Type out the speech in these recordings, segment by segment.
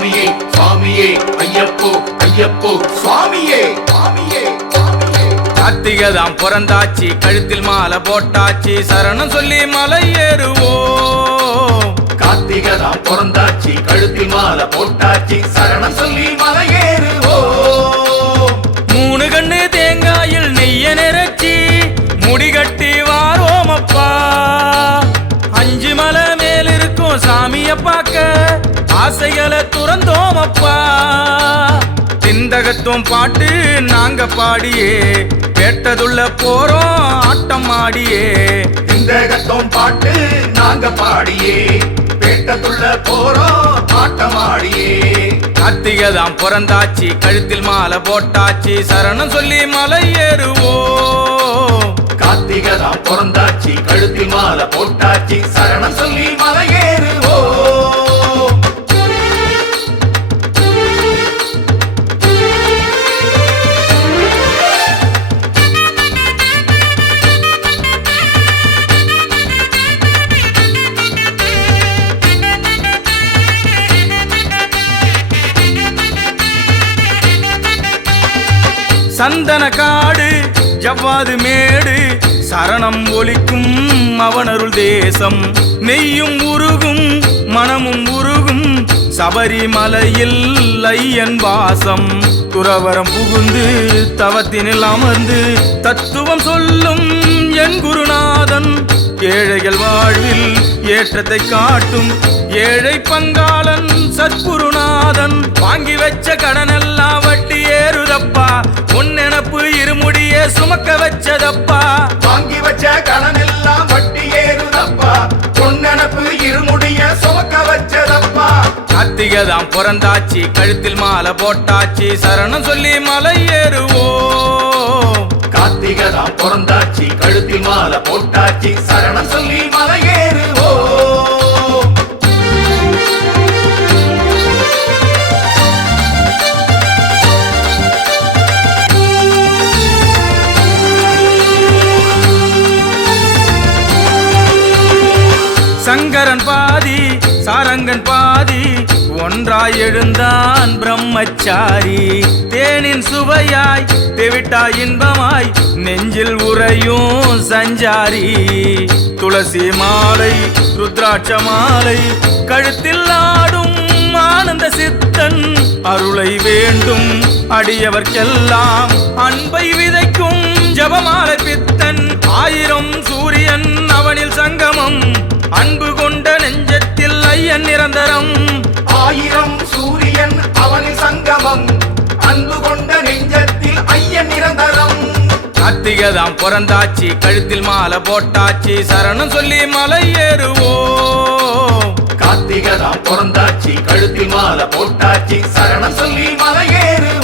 சுவாமியே சுவாமியே ஐயப்போ ஐயப்போ சுவாமியே சுவாமியே கார்த்திகதாம் பிறந்தாச்சு கழுத்தில் மாலை போட்டாச்சு சரணம் சொல்லி மலை ஏறுவோம். கார்த்திகதாம் பிறந்தாச்சு கழுத்தில் மாலை போட்டாச்சு சரணம் சொல்லி மலை ஏறுவோம். ஆசைகளை துறந்தோம் அப்பா. சிந்தகத்தும் பாட்டு நாங்க பாடியே. கேட்டதுள்ள போறோம் ஆட்டம் ஆடியே. இந்த கத்தோம் பாட்டு நாங்க பாடியே. பேட்டத்துள்ள போறோம் ஆட்டமாடியே கார்த்திகை தான் பிறந்தாச்சு கழுத்தில் மாலை போட்டாச்சு சரணம் சொல்லி மலை ஏறுவோம். கார்த்திகை தான் பிறந்தாச்சு கழுத்தில் மாலை போட்டாச்சு சரணம் சொல்லி மலையேறுவோம் சந்தன காடு ஜவ்வாது மேடு சரணம் ஒலிக்கும் அவனருள் தேசம். நெய்யும் உருகும் மனமும் உருகும் சபரிமலையில் ஐயன் வாசம். துறவரம் புகுந்து தவத்தினில் அமர்ந்து தத்துவம் சொல்லும் என் குருநாதன். ஏழைகள் வாழ்வில் ஏற்றத்தை காட்டும் ஏழை பங்காளன் சத்குருநாதன். வாங்கி வச்ச கடனல்ல சுமக்க வச்சதப்பா. வாங்கி வச்ச கடன் எல்லாம் வட்டி ஏறுதப்பா. பொன்னனப்பு இருமுடிய சுமக்க வச்சதப்பா. கார்த்திகை தான் பிறந்தாச்சு கழுத்தில் மாலை போட்டாச்சு சரணம் சொல்லி மலை ஏறுவோம். கார்த்திகை தான் பிறந்தாச்சு கழுத்தில் மாலை போட்டாச்சு சரணம் சொல்லி மலையேறுவோம் சங்கரன் பாதி சாரங்கன் பாதி ஒன்றாய் எழுந்தான் பிரம்மச்சாரி. தேனின் சுவையாய் தெவிட்டாய் இன்பமாய் நெஞ்சில் உறையும் சஞ்சாரி. துளசி மாலை ருத்ராட்ச மாலை கழுத்தில் ஆடும் ஆனந்த சித்தன். அருளை வேண்டும் அடியவர்க்கெல்லாம் அன்பை விதைக்கும் ஜபமாலை பித்தன். ஆயிரம் சூரியன் அவனில் சங்கமம். அன்பு கொண்ட நெஞ்சத்தில் ஐயன் நிரந்தரம். ஆயிரம் சூரியன் அவனின் சங்கமம். அன்பு கொண்ட நெஞ்சத்தில் ஐயன் நிரந்தரம். கார்த்திகை தான் பிறந்தாச்சு கழுத்தில் மாலை போட்டாச்சு சரணம் சொல்லி மலை ஏறுவோம். கார்த்திகை தான் பிறந்தாச்சு கழுத்தில் மாலை போட்டாச்சு சரணம் சொல்லி மலையேறுவோம்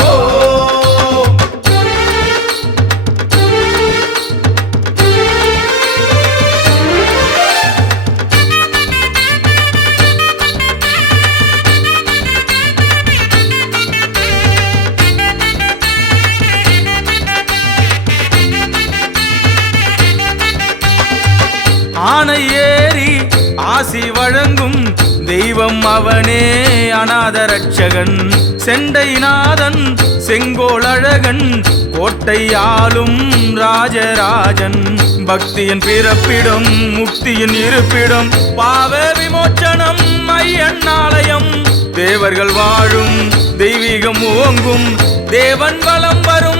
யானை ஏறி ஆசி வழங்கும் தெய்வம் அவனே. அநாத ரட்சகன் செண்டைநாதன் செங்கோளழகன் கோட்டை ஆளும் ராஜராஜன். பக்தியின் பிறப்பிடம் முக்தியின் இருப்பிடம் பாவ விமோச்சனம் ஐயன் ஆலயம். தேவர்கள் வாழும் தெய்வீகம் ஓங்கும் தேவன் வலம் வரும்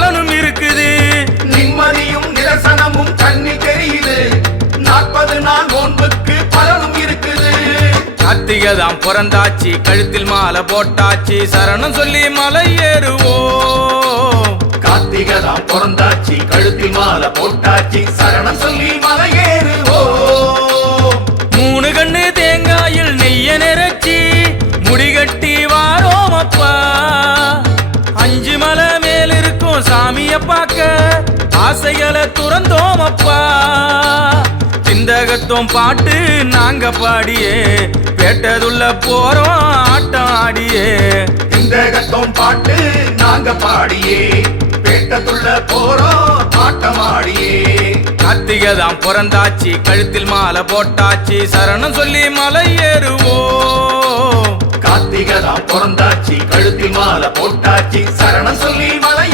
பலனும் இருக்குது. நிம்மதியும் நிரசனமும் கண்ணில் தெரியுது. நாற்பது நாள் நோன்புக்கு பலனும் இருக்குது. கார்த்திகை தான் பிறந்தாச்சு கழுத்தில் மாலை போட்டாச்சு சரணம் சொல்லி மலை ஏறுவோம். கார்த்திகை தான் பிறந்தாச்சு கழுத்தில் மாலை போட்டாச்சு சரணம் சொல்லி மலையேறுவோம் ஆசைகளை துறந்தோம் அப்பா. சிந்தகத்தோம் பாட்டு நாங்க பாடியே. பேட்டதுள்ள போறோம் ஆட்டம் ஆடியே. இந்த கத்தோம் பாட்டு நாங்க பாடியே. பேட்டத்துள்ள போறோம் ஆட்டமாடியே கார்த்திகை தான் பிறந்தாச்சு கழுத்தில் மாலை போட்டாச்சு சரணம் சொல்லி மலை ஏறுவோம். கார்த்திகை பிறந்தாச்சு கழுத்தில் மாலை போட்டாச்சு சரணம் சொல்லி மலை